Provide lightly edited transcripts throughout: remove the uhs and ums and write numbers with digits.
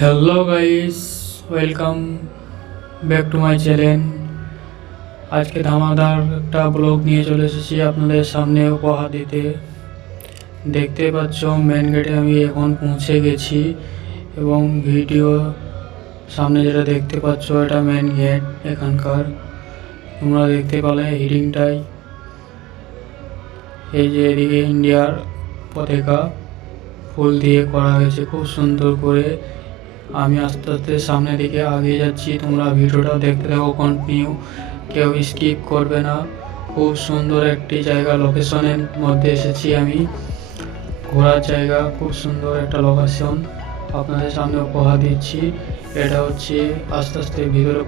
Hello guys, welcome back to my channel. আজকে ধামাদার একটা blog নিয়ে চলে এসেছি আপনাদের সামনে উপহার দিতে। দেখতে পাচ্ছ মেন গেটে আমি এখন পৌঁছে গেছি এবং ভিডিও সামনে যেটা দেখতে পাচ্ছ এটা মেন গেট এখানকার। তোমরা দেখতে পেলে হিডিংটাই, এই যে এদিকে ইন্ডিয়ার পতাকা ফুল দিয়ে করা হয়েছে খুব সুন্দর করে। আমি আস্তে আস্তে সামনের দিকে এগিয়ে যাচ্ছি, তোমরা ভিডিওটা দেখতে থাকো কন্টিনিউ, কেউ স্কিপ করবে না। খুব সুন্দর একটি জায়গা, লোকেশনের মধ্যে এসেছি আমি, ঘোরার জায়গা, খুব সুন্দর একটা লোকেশন আপনাদের সামনে উপহার দিচ্ছি। এটা হচ্ছে আস্তে আস্তে ভিতরে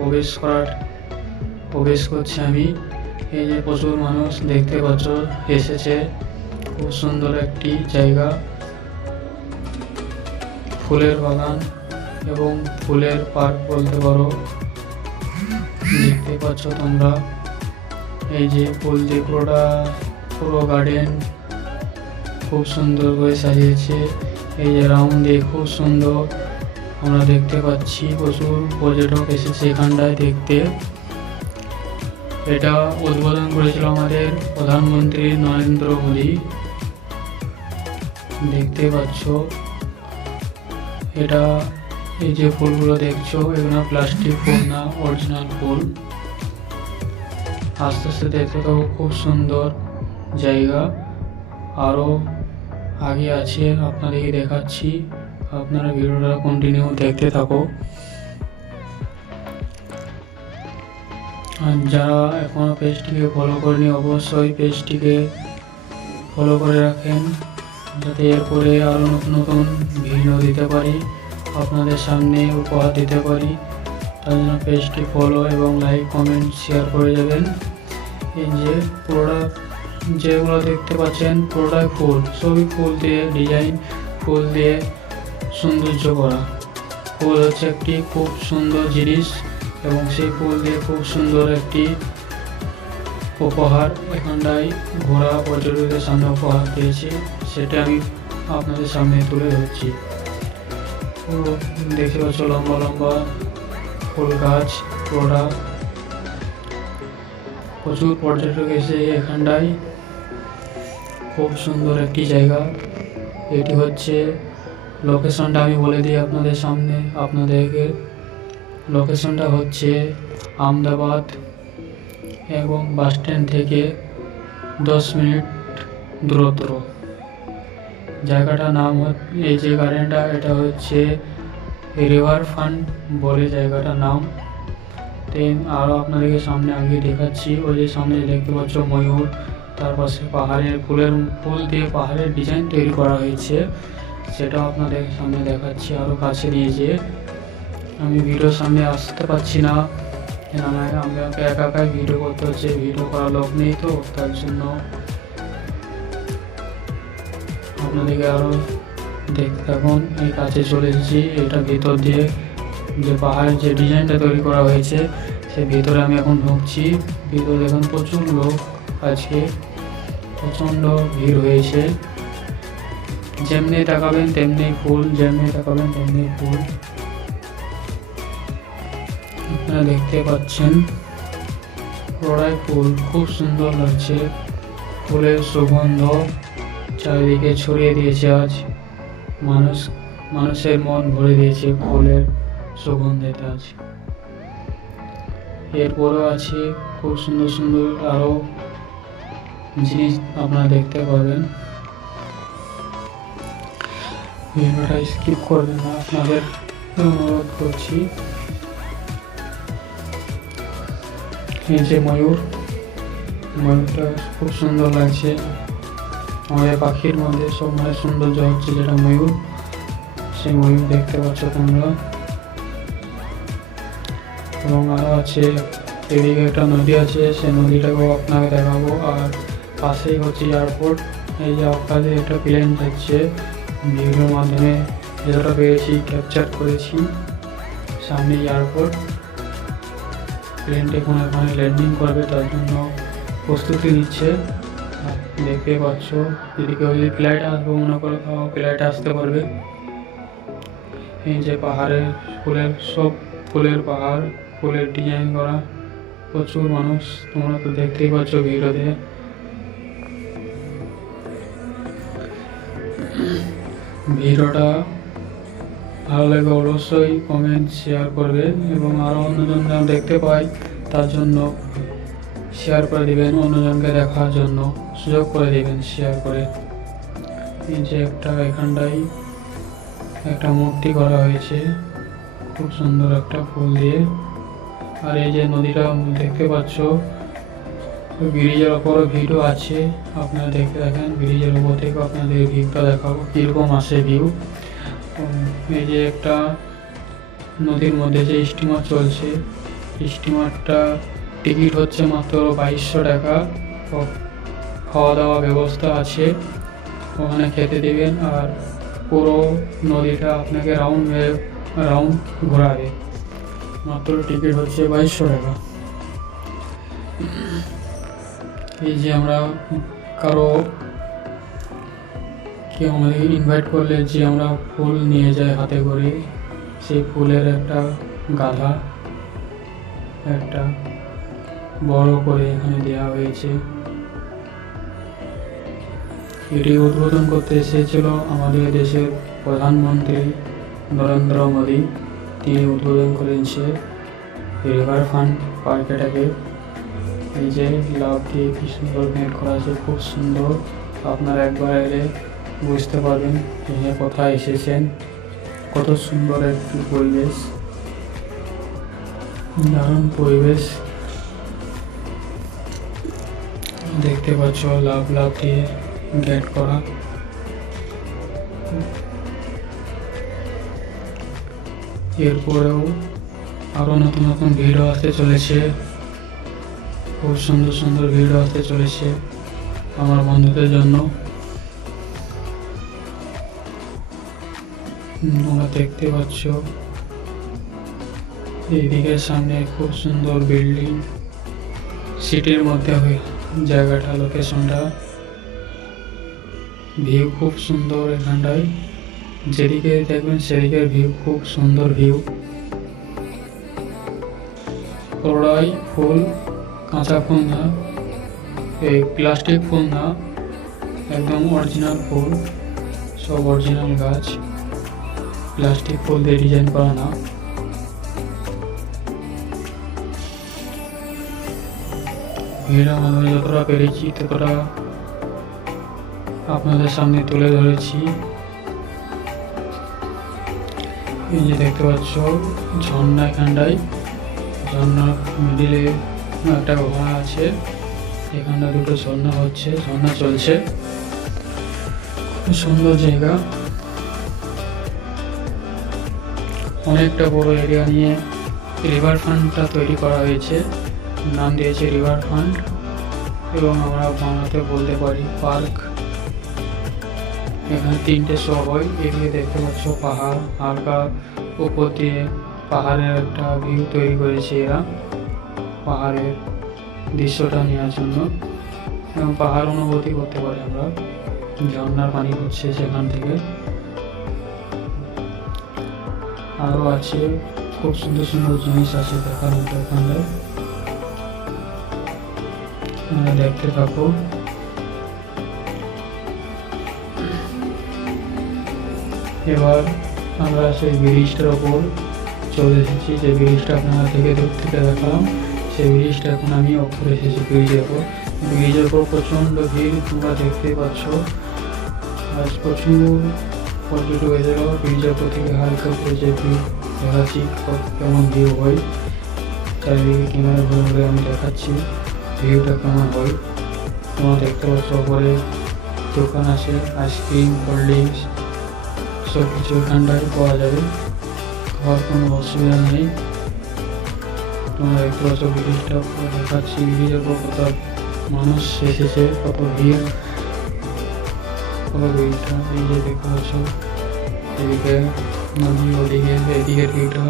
প্রবেশ করছি আমি। এই যে প্রচুর মানুষ দেখতে পাচ্ছ এসেছে, খুব সুন্দর একটি জায়গা, ফুলের বাগান এবং ফুলের পার্ক বলতে পারো। দেখতে পাচ্ছ তোমরা এই যে ফুল দিয়ে পুরো গার্ডেন খুব সুন্দর করে সাজিয়েছে। এই যে রাউন্ড দিয়ে খুব সুন্দর আমরা দেখতে পাচ্ছি, প্রচুর পর্যটক এসেছে এখানটায় দেখতে। এটা উদ্বোধন করেছিল আমাদের প্রধানমন্ত্রী নরেন্দ্র মোদী। দেখতে পাচ্ছ এটা, এই যে ফুলগুলো দেখছো এগুলো প্লাস্টিক ফুল না, অরিজিনাল ফুল। আস্তে আস্তে দেখতে থাকো, খুব সুন্দর জায়গা, আরও আগে আছে আপনাদেরকে দেখাচ্ছি, আপনারা ভিডিওটা কন্টিনিউ দেখতে থাকো। আর যারা এখনও পেজটিকে ফলো করেনি অবশ্যই পেজটিকে ফলো করে রাখেন, যাতে এরপরে আরও নতুন নতুন ভিডিও দিতে পারি, আপনাদের সামনে উপহার দিতে পারি। তার জন্য পেজটি ফলো এবং লাইক কমেন্ট শেয়ার করে যাবেন। এই যে প্রোডাক্ট যেগুলো দেখতে পাচ্ছেন প্রোডাক্ট ফুল, সবই ফুল দিয়ে ডিজাইন, ফুল দিয়ে সৌন্দর্য করা। ফুল হচ্ছে একটি খুব সুন্দর জিনিস এবং সেই ফুল দিয়ে খুব সুন্দর একটি উপহার এখানটায় ঘোরা পর্যটকদের সামনে উপহার পেয়েছি, সেটা আমি আপনাদের সামনে তুলে ধরছি। দেখতে পাচ্ছ লম্বা লম্বা ফুল গাছ, প্রচুর পর্যটক এসে এখানটায়, খুব সুন্দর একটি জায়গা। এটি হচ্ছে লোকেশনটা, আমি বলে দিই আপনাদের সামনে আপনাদেরকে। লোকেশনটা হচ্ছে আহমেদাবাদ এবং বাস স্ট্যান্ড থেকে 10 মিনিট দূরত্ব। জায়গাটার নাম, এই যে গার্ডেনটা এটা হচ্ছে রিভার ফ্রন্ট বলে জায়গাটার নাম। আরও আপনাদেরকে সামনে আগে দেখাচ্ছি, ওই যে সামনে দেখতে পাচ্ছ ময়ূর, তার পাশে পাহাড়ের ফুল দিয়ে পাহাড়ের ডিজাইন তৈরি করা হয়েছে, সেটাও আপনাদের সামনে দেখাচ্ছি আরও কাছে নিয়ে যেয়ে। আমি ভিডিওর সামনে আসতে পারছি না, আমাকে একা একাই ভিডিও করতে হচ্ছে, ভিডিও করার লোক নেই তো, তার জন্য আপনাদেরকে আরও দেখতে থাকুন। এই কাছে চলে এসেছি, এটা ভিতর দিয়ে যে পাহাড়ের যে ডিজাইনটা তৈরি করা হয়েছে সে ভিতরে আমি এখন ঢুকছি। ভিতরে দেখুন প্রচুর লোক, আজকে প্রচণ্ড ভিড় হয়েছে, যেমনি তাকাবেন তেমনি ফুল, যেমনি তাকাবেন তেমনি ফুল। আপনারা দেখতে পাচ্ছেন পুরাই ফুল, খুব সুন্দর লাগছে, ফুলের সুগন্ধ চারিদিকে ছড়িয়ে দিয়েছে। আজ মানুষের মন ভরে দিয়েছে ফুলের সুগন্ধেতে আজ। এরপরেও আছে খুব সুন্দর সুন্দর আরও জিনিস আপনারা দেখতে পাবেন। ভিডিওটা স্কিপ করবেন না, আপনাদের অনুরোধ করছি। এই যে ময়ূরটা খুব সুন্দর লাগছে, আমাদের পাখির মধ্যে সব সৌন্দর্য হচ্ছে যেটা ময়ূর, সেই ময়ূর দেখতে পাচ্ছ তোমরা। এবং আরও আছে এদিকে একটা নদী আছে, সেই নদীটাকেও আপনাকে দেখাবো। আর পাশেই হচ্ছে এয়ারপোর্ট, এই যে আকাশে একটা প্লেন যাচ্ছে, ভিডিওর মাধ্যমে যেটা পেয়েছি ক্যাপচার করেছি। সামনে এয়ারপোর্ট, প্লেনটা এখন এখানে ল্যান্ডিং করবে, তার জন্য প্রস্তুতি নিচ্ছে। দেখতে পাচ্ছ এদিকে ওই ফ্লাইট আসবে, মনে করো ফ্লাইট আসতে পারবে। এই যে পাহাড়ে সব ফুলের পাহাড়, ফুলের ডিজাইন করা, প্রচুর মানুষ, তোমরা তো দেখতেই পাচ্ছ ভিডিওতে। ভিডিওটা ভালো লাগে অবশ্যই কমেন্ট শেয়ার করবে এবং আরও অন্যজন যেন দেখতে পাই তার জন্য শেয়ার করে দিবেন, অন্যজনকে দেখার জন্য সুযোগ করে দিবেন শেয়ার করে। এই যে এখানটায় একটা মূর্তি করা হয়েছে খুব সুন্দর একটা ফুল দিয়ে। আর এই যে নদীটা দেখতে পাচ্ছ, ব্রিজের ওপরও ভিডিও আছে, আপনারা দেখে দেখেন। ব্রিজের ওপর থেকে আপনাদের ভিউটা দেখাবো কীরকম আসে ভিউ। এই যে একটা নদীর মধ্যে যে স্টিমার চলছে, স্টিমারটা টিকিট হচ্ছে মাত্র 2200 টাকা। খাওয়া দাওয়া ব্যবস্থা আছে, ওখানে খেতে দেবেন। আর পুরো নদীটা আপনাকে রাউন্ড ঘোরাবে, মাত্র টিকিট হচ্ছে 2200 টাকা। এই যে আমরা কেউ আমাদের ইনভাইট করলে যে আমরা ফুল নিয়ে যাই হাতে করে, সেই ফুলের একটা গাধা একটা বড় করে এখানে দেওয়া হয়েছে। এটি উদ্বোধন করতে এসেছিল আমাদের দেশের প্রধানমন্ত্রী নরেন্দ্র মোদী, তিনি উদ্বোধন করেছে রিভার ফ্রন্ট পার্কটাকে। এই যে লাভ দিয়ে কি সুন্দর মেক করা আছে, খুব সুন্দর। আপনারা একবার এলে বুঝতে পারবেন যে কোথায় এসেছেন, কত সুন্দর একটি পরিবেশ, দারুণ পরিবেশ দেখতে পাচ্ছ। লাভ দিয়ে গেট করা। এরপরেও আরও নতুন নতুন ভিডিও আসতে চলেছে, খুব সুন্দর সুন্দর ভিডিও আসতে চলেছে আমার বন্ধুদের জন্য। তোমরা দেখতে পাচ্ছ এইদিকে সামনে খুব সুন্দর বিল্ডিং, সিটির মধ্যে জায়গাটা, লোকেশনটা, ভিউ খুব সুন্দর। এখানটায় যেদিকে দেখবেন সেদিকে ভিউ খুব সুন্দর ভিউ। পুরোটাই ফুল, কাঁচা ফুল না, এই প্লাস্টিক ফুল না, একদম অরিজিনাল ফুল, সব অরিজিনাল গাছ, প্লাস্টিক ফুল দিয়ে ডিজাইন করা না। ভিড় আমাদের যতটা পেরেছি ততটা আপনাদের সামনে তুলে ধরেছি। এই যে দেখতে পাচ্ছ ঝর্ণা, এখানটায় ঝর্ণার মিডিলে একটা ঘোড়া আছে, এখানটা দুটো ঝর্ণা চলছে, খুব সুন্দর জায়গা। অনেকটা বড় এরিয়া নিয়ে রিভার ফ্রন্টটা তৈরি করা হয়েছে, নাম দিয়েছে রিভার ফ্রন্ট, এবং আমরা বাংলাতে বলতে পারি পার্ক। এখানে 3টে শো হয়। এদিকে দেখতে পাচ্ছ পাহাড়, হালকা উপর দিয়ে পাহাড়ের একটা ভিউ তৈরি করেছে এরা, পাহাড়ের দৃশ্যটা নেওয়ার জন্য, এবং পাহাড় অনুভূতি করতে পারি আমরা। ঝর্ণার পানি হচ্ছে সেখান থেকে। আরও আছে খুব সুন্দর সুন্দর জিনিস আছে দেখার মতো এখানে, দেখতে থাকো। এবার আমরা সেই ব্রিজটার ওপর চলে এসেছি, যে ব্রিজটা আপনারা দূর থেকে দেখালাম, সেই ব্রিজটা এখন আমি ওপরে এসেছি ব্রিজের ওপর। ব্রিজের ওপর প্রচণ্ড ভিড়, তোমরা দেখতে পাচ্ছ। আজ প্রচুর পর্যটক এদেরও ব্রিজের ওপর থেকে হালকা করে যে ভিউ দেখাচ্ছি, কেমন ভিউ হয়। চারিদিকে ক্যামেরা ঘুরে আমি দেখাচ্ছি ভিউটা কেমন হয়। তোমরা দেখতে পাচ্ছ ওপরে দোকান আছে, আইসক্রিম, কোল্ড ড্রিঙ্কস সব কিছু এখানটায় পাওয়া যাবে, খাওয়ার কোনো অসুবিধা নেই। তোমরা দেখতে পাচ্ছ ব্রিজটা দেখাচ্ছি, ব্রিজের উপর কত মানুষ এসেছে, কত ভিড়, কত ভিড়টা। এই যে দেখতে পাচ্ছ এদিকে নদী, ওদিকে এদিকে ভিউটা